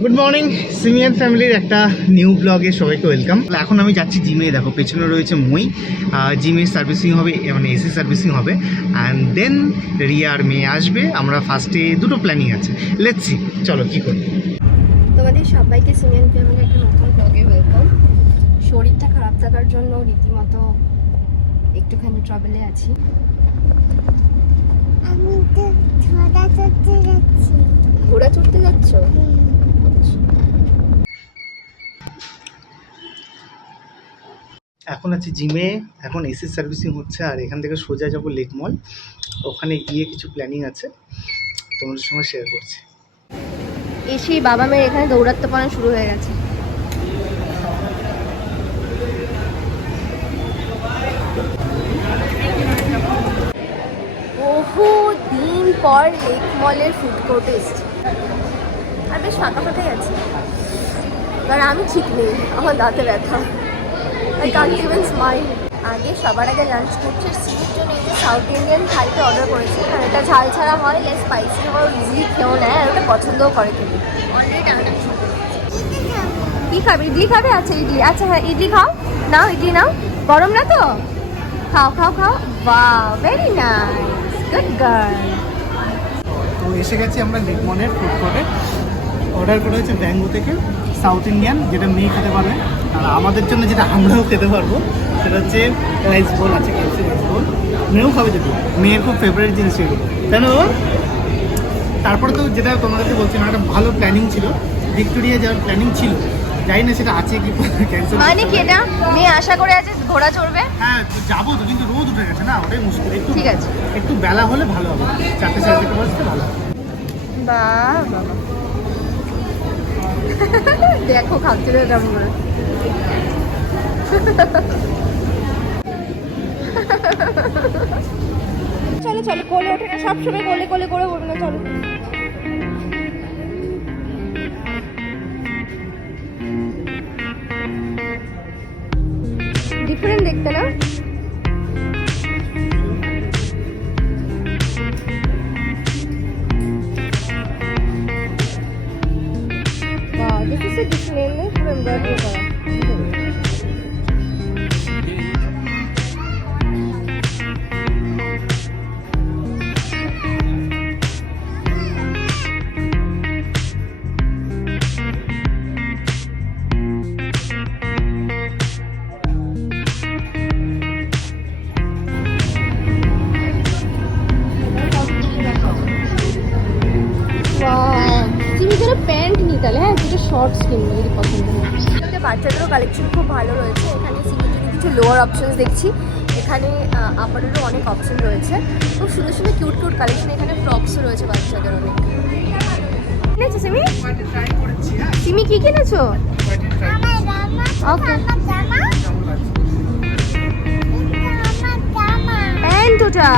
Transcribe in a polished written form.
Good morning simian ফ্যামিলির একটা new ব্লগে সবাইকে ওয়েলকাম। এখন আমি যাচ্ছি জিমে। দেখো পেছনে রয়েছে মই। জিমে সার্ভিসিং হবে, মানে এসি সার্ভিসিং হবে, অ্যান্ড দেন রিয়া আর মেয়ে আসবে। আমরা ফার্স্টে দুটো প্ল্যানিং আছে, লেটস সি চলো কী করি। তোমাদের সবাইকে সিমিয়ান ফ্যামিলির একটা নতুন ব্লগে ওয়েলকাম। শরীরটা খারাপ থাকার জন্য রীতিমতো একটুখানি ট্রাভেলে আছি। আমি তো ঘোড়া চড়তে যাচ্ছি। ঘোড়া চড়তে যাচ্ছ? এখন আছি জিমে, এখন এসি সার্ভিসিং হচ্ছে, আর এখান থেকে সোজা যাবো লেক মল। ওখানে গিয়ে কিছু প্ল্যানিং আছে, তোমাদের সঙ্গে শেয়ার করছি। এসেই বাবা মেয়ের এখানে দৌড়াতে পারা শুরু হয়ে গেছে। বহু দিন পর লেক মলের ফুড কোর্টে এসেছি, আর বেশ ফাঁকা ফাঁকাই আছে। আর আমি ঠিক নেই, আমার দাঁতে ব্যথা। I can't even smile. আগে সবার আগে লাঞ্চ করছে, সিমির জন্য একটু সাউথ ইন্ডিয়ান থালিতে অর্ডার করেছি। আর এটা ঝাল ছাড়া হয়, লেস স্পাইসি হয়, ইজিলি খেয়েও নেয়, আর ওটা পছন্দও করে খেতে। অলরেডি টাকা কী খাবে? ইডলি খাবে? আচ্ছা ইডলি, আচ্ছা হ্যাঁ ইডলি খাও, নাও ইডলি নাও, গরম না তো, খাও খাও খাও। বাহ, ভেরি নাইস, গুড গার্ল। তো এসে গেছি আমরা লেক মলের ফুড কোর্টে। অর্ডার করা হয়েছে ব্যাঙ্গো থেকে সাউথ ইন্ডিয়ান, যেটা মেয়ে খেতে পারবে। আর আমাদের জন্য যেটা আমরাও খেতে পারবো সেটা হচ্ছে রাইস বোল আছে, ক্যাপসি রাইস বোল। মেয়েও খাবে, যদি মেয়ের খুব ফেভারিট জিনিস এগুলো, তাই না বাবা? তারপরে তো যেটা তোমাদেরকে বলছিলাম, একটা ভালো প্ল্যানিং ছিল, ভিক্টোরিয়া যাওয়ার প্ল্যানিং ছিল। জানি না সেটা আছে কি ক্যান্সেল। মানে কি এটা? মেয়ে আশা করে আছে ঘোড়া চড়বে। হ্যাঁ তো যাবো তো, কিন্তু রোদ উঠে গেছে না, ওটাই মুশকিল। একটু ঠিক আছে, একটু বেলা হলে ভালো হবে, 4:30 বাজতে ভালো হবে। বাহ বাবা, দেখো খাচ্ছিল কেমন করে। চলো চলো, কোলে ওঠে না, সবসময় কোলে কোলে করে বলবে না, চলো। ডিফারেন্ট দেখতে না? Wow, this is a Disneyland for embroidery করা। প্যান্ট নিই তাহলে, হ্যাঁ দুটো শর্টস কিনবো যদি পছন্দ হয়। বাচ্চাদেরও কালেকশন খুব ভালো রয়েছে এখানে। সিমির জন্য কিছু লোয়ার অপশনস দেখছি, এখানে আপারেরও অনেক অপশন রয়েছে। খুব সুন্দর সুন্দর কিউট কিউট কালেকশন, এখানে ফ্রকসও রয়েছে বাচ্চাদের অনেক। কিনেছো সিমি? সিমি কি কিনেছো? আমার জামা, ওকে, আমার জামা, প্যান্ট ওটা।